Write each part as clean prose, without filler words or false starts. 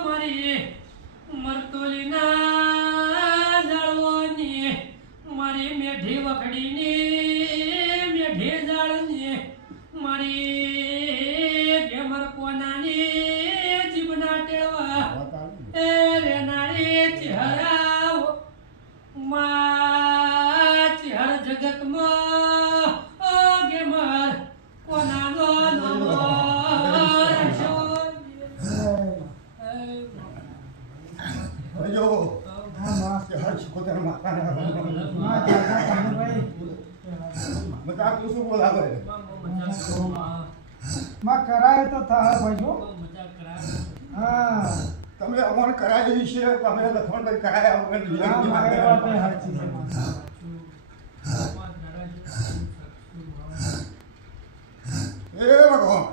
મારી મરતોલીના જાળવાની મારી મેઢી વખડીની મેઢી જાળની મારી ગેમર કોનાની જીબના ટેળવા એ રેનારી ચહેરા માં ચહેર જગતમાં ઓ ગેમર કોનાનો નમો કરાય તો થાય ભાઈઓ તમે અમણ કરાય વિશે તમે લખમણભાઈ કરાયા વગર એ ભગવાન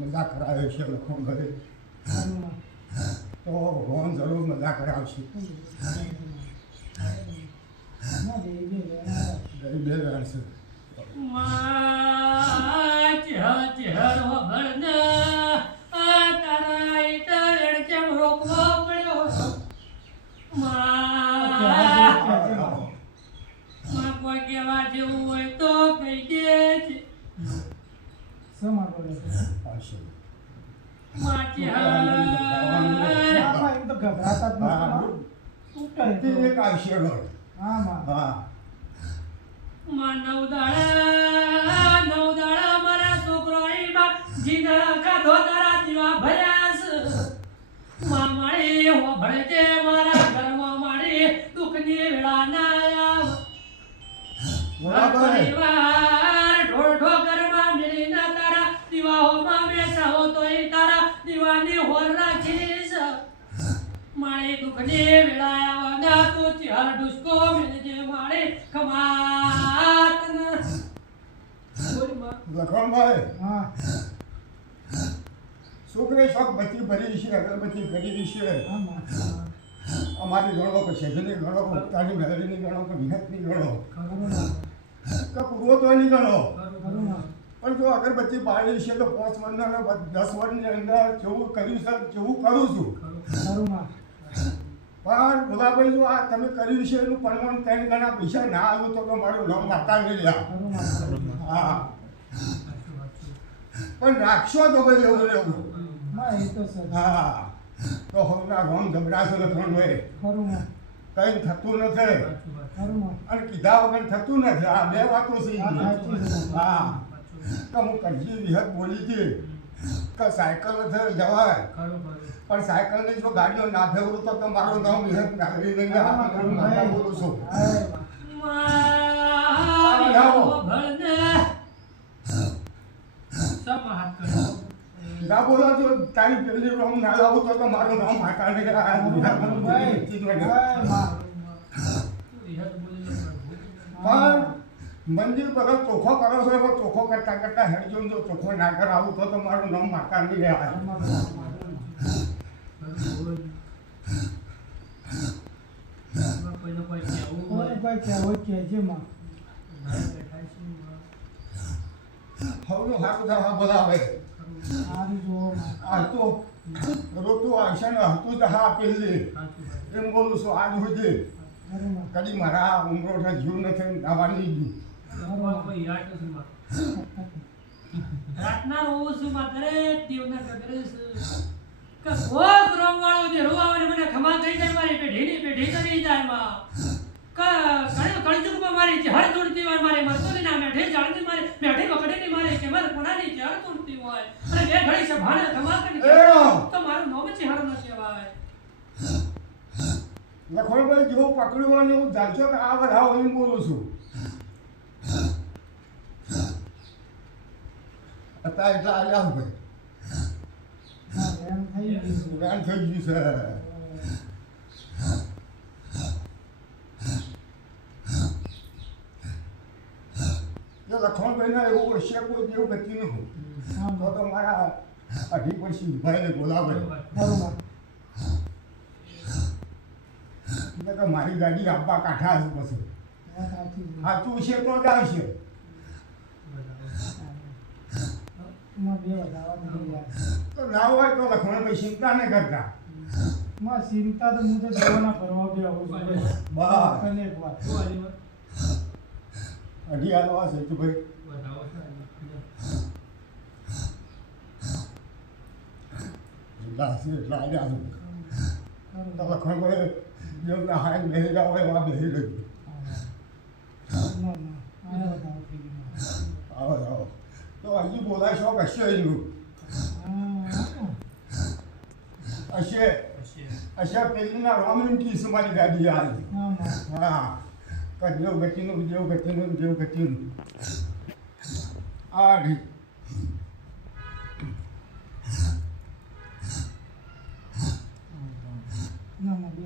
મજા કરાવે છે લખમણભાઈ તો ભગવાન જરૂર મજા કરાવશે ગરીબ બે છે કોઈ કેવા જેવું હોય તો કહી દે છે નવ દાડા મારા છોકરો જીના કાઢો તારા દીવા ભર્યા માં મારી હો ભળે તે મારા ઘરમાં મારી દુઃખની વેળા ના પરિવાર ઢોળ ઢોકરમાં મેળી ના તારા દીવાઓમાં બેસાવો તો એ તારા દીવાની હોર રાખીશ મારી દુઃખની વેળા આવના તો ચાર ડુસકો મેળજે મારી ખમાત લખમણભાઈ છોકરે શોખ બત્તી ભરી છે અગરબત્તી કરી છે અમારી ગણો કે શેઠની ગણો કે ઉત્તાની મેળવીની ગણો કે વિહતની ગણો કે પૂર્વો તો નહીં ગણો પણ જો અગરબત્તી બાળી છે તો 5 વર્ષના 10 વર્ષની અંદર જેવું કર્યું છે જેવું કરું છું પણ ભોલાભાઈ જો આ તમે કર્યું છે એનું પ્રમાણ 3 ગણા પૈસા ના આવ્યું તો મારું નામ માતા નહીં લ્યા હા પણ રાખશો તો ભાઈ એવું રહેવું હા તો હમણાં ગામ ગભરાશો લખમણભાઈ કંઈ થતું નથી અને કીધા વગર થતું નથી આ બે વાતો છે હા તો હું કજી વિહત બોલી હતી કે સાયકલ નથી જવાય પણ સાયકલની જો ગાડીઓ ના ફેરવું તો મારું નામ વિહત નાગરી નહીં બોલું છું ના બોલો જો તારી પેલી રોમ ના લાવું તો મારું નામ માતા નહીં પણ મંદિર બધા ચોખ્ખો કરો છો એવો ચોખ્ખો કરતા કરતા હેડજો જો ચોખ્ખો ના કરાવું તો મારું નામ માતા નહીં રહેવાય હવનું સારું થવા બોલાવે આ તો રોતું આવશે ને હતું તો હા પેલી એમ બોલું છું આજ સુધી કદી મારા ઉમરો જીવ નથી દાવાની ગયું રાતના રોવું છું મારે તીવના કગરે કે કોક રમવાળો જે રોવાને મને ખમા થઈ જાય મારી પેઢી કરી જાય માં કળજુગમાં મારી જહર તોડતી હોય મારી મરતોની ના મેઠે જાણતી મારી મેઠે પકડીની મારી કેમર કોનાની જહર તોડતી હોય અને બે ઘડી છે ભાણે ખમા કરી તો મારું નામ ચહેર ન કહેવાય લખમણભાઈ જેવું પકડ્યું હોય હું જાણશો કે આ બધા હું બોલું છું અત્યારે એટલા આવ્યા ભાઈ જ્ઞાન થઈ ગયું છે જો લખમણભાઈને એવું હશે કોઈ જેવું ગતિ નહીં તો મારા અઢી પછી ભાઈને બોલાવે એટલે કે મારી ગાડી આપવા કાંઠા હશે પછી વાત સાચી છે. સાચું છે તો જ આવશે. માં બે વધાવા નહીં યાર. તો ના હોય તો લખણભાઈ ચિંતા નહીં કરતા. માં ચિંતા તો હું તો જવાના ફરવા બી આવું છું બસ. કને એક વાત હજી આલો આ સેતુભાઈ. લાસી એટલા આવ્યા છું. તો લખણભાઈ જેમના હાઈ બેસી જાવ હોય એવા બેસી રહ્યું. ના આયા વધાવા થઈ ગયું. આવો આવો. તો હજી બોલાશો કશે નહીં. હશે હશે પેલીના રોમન કીસ મારી ગાડી આવી. હા કદેવ ગતિનું દેવ ગતિનું દેવ ગતિનું આ રી ના બે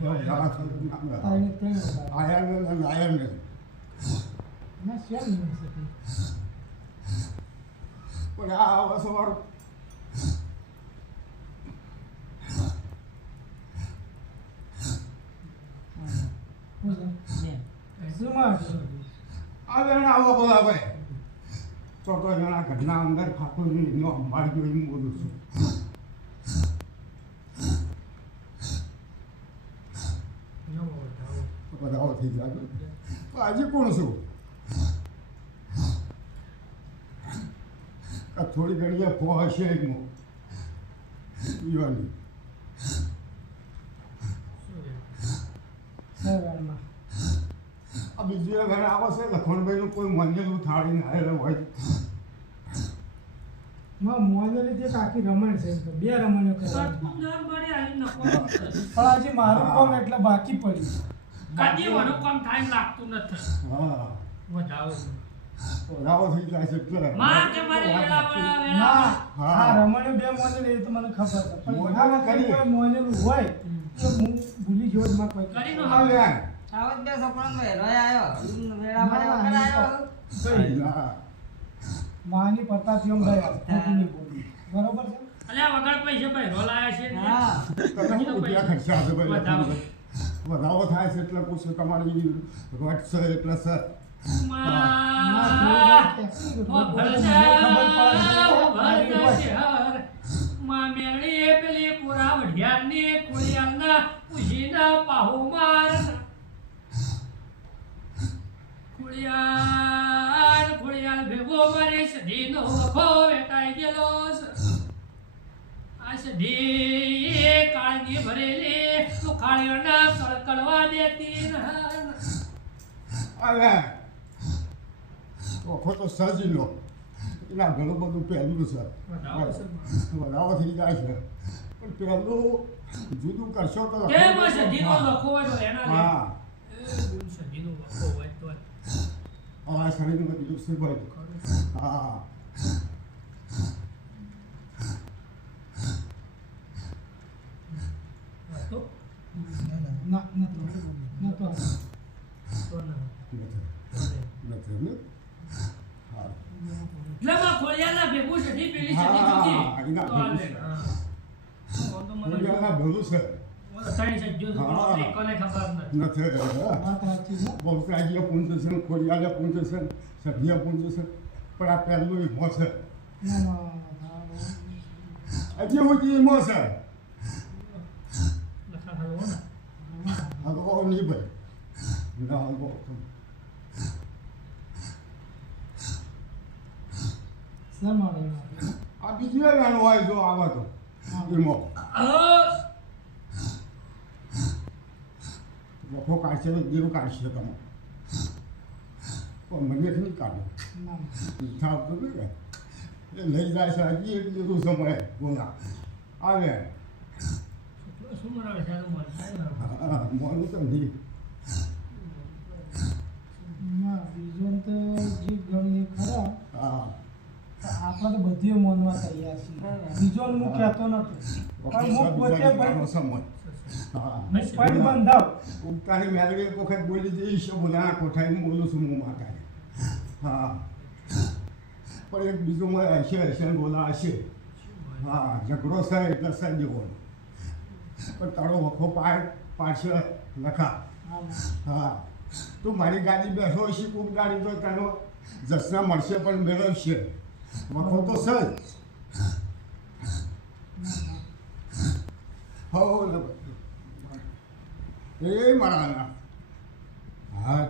વધાવા થઈ ગયા. આયન ત્રણ વધાવા. આયન ના શેર નહીં શકે. પણ આ વસવાળ આ જણા આવો બોલા ભાઈ તો જણા ઘરના અંદર ઠાકોરજી નો અંબાડ્યો એમ બોલું છું. વધાવો થઈ જાય. આજે કોણ છું? થોડી ઘણી ફો હશે એમાં પીવાની. આ બીજું ઘરે આવે છે લખણભાઈનું કોઈ મંદિરનું થાળીને આવેલું હોય. મોને લીધે આખી રમણ છે બે રમણીઓ સતપુર દર બારે આલી નખવાનું છે. પણ હજી મારું કામ એટલે બાકી પડ્યું. કદી વડું કામ થાય એમ લાગતું નથી. હા વધાવો. વધાવો થઈ જાય છે એટલે માં કે મારી વેળા ના હા. હા રમણીઓ બે મોને લીધે તો મને ખબર છે પણ મોને કરી. કોઈ મોનેલું હોય તો હું ભૂલી ગયો જ માં કોઈ કરીને આવ્યા. આવત બે છોકરાનો વહેલો આવ્યો વેળામાં વગર આવ્યો ના. માની પતાથી એમ ગયા ખોટું નહીં બોલી બરોબર છે. અલ્યા વગર પૈસે ભાઈ રોલ આયા છે ને. હા તમે રૂપિયા ખર્ચા છે ભાઈ વધાવો. વધાવો થાય છે એટલે પૂછો તમારી રોટ છે એટલે સર માં મેળી પેલી પુરા વઢિયારની કુળિયાના ઉશીના પાહુ માર ખુળિયાર ભેગો મારી સધીનો વખો વેટાઈ ગયેલો છે. આ સધી કાળજી ભરેલી સુખાળીઓના કળકળવા દેતી રહે. અરે ઓખો તો સજી લો એના ઘણું બધું પહેલું છે. વધાવો થઈ જાય છે પણ પહેલું જુદું કરશો તો એમાં સધીનો વખો હોય તો એના લે. હા સધીનો વખો હોય તો આ શરીરમાં બીજું છે ભાઈ. હા ના ના તો નથી ને હા એટલે માં ખોડિયાના ભેગું સધી પેલી સધી હા, જુદી. એના તો ભેગું લે. છે. હા. તો મને પૂજાના ભલું છે ત્રણ સજ્જો તો હા. કોને ખબર નથી. નથી વાત સાચી છે. બહુચરાજીએ પૂંજ છે ખોડિયાને પૂંજ છે સભ્ય પૂંજ છે પણ આ પહેલું ઈમો છે. ના ના હજી સુધી ઈમો છે. લખા ખાલો ને. હલવો નહીં ભાઈ ના હલવો સમારે આ બીજું એ ગાણું હોય જો આવે તો ઈમો વખો કાઢશે તો જેવું કાઢશે તમે પણ મને નહીં કાઢે ના ઈચ્છા આવતો ને એ લઈ જાય છે હજી એક જેવું સમય બોલા આવે શું મરાવે છે આ તો મને થાય ને. હા મોનું તો નહીં ના બીજો તો જે ગણી ખરા હા આપણે તો બધી માનવા તૈયાર છીએ બીજો હું કહેતો નથી પણ હું પોતે બીજા સમય હા પણ બંધાવ ઉગતાની મેળવી એક વખત બોલી જઈશ બોલાના કોઠાઈને બોલું છું હું માતા હા પણ એક બીજું મને હશે બોલા હશે હા ઝઘડો છે એટલે સર જેવો પણ તારો વખો પાડશે લખા હા તું મારી ગાડી બેસો છે કોક ગાડી તો તને જસના મળશે પણ મેળવશે વખો તો સર હો એ મારા હા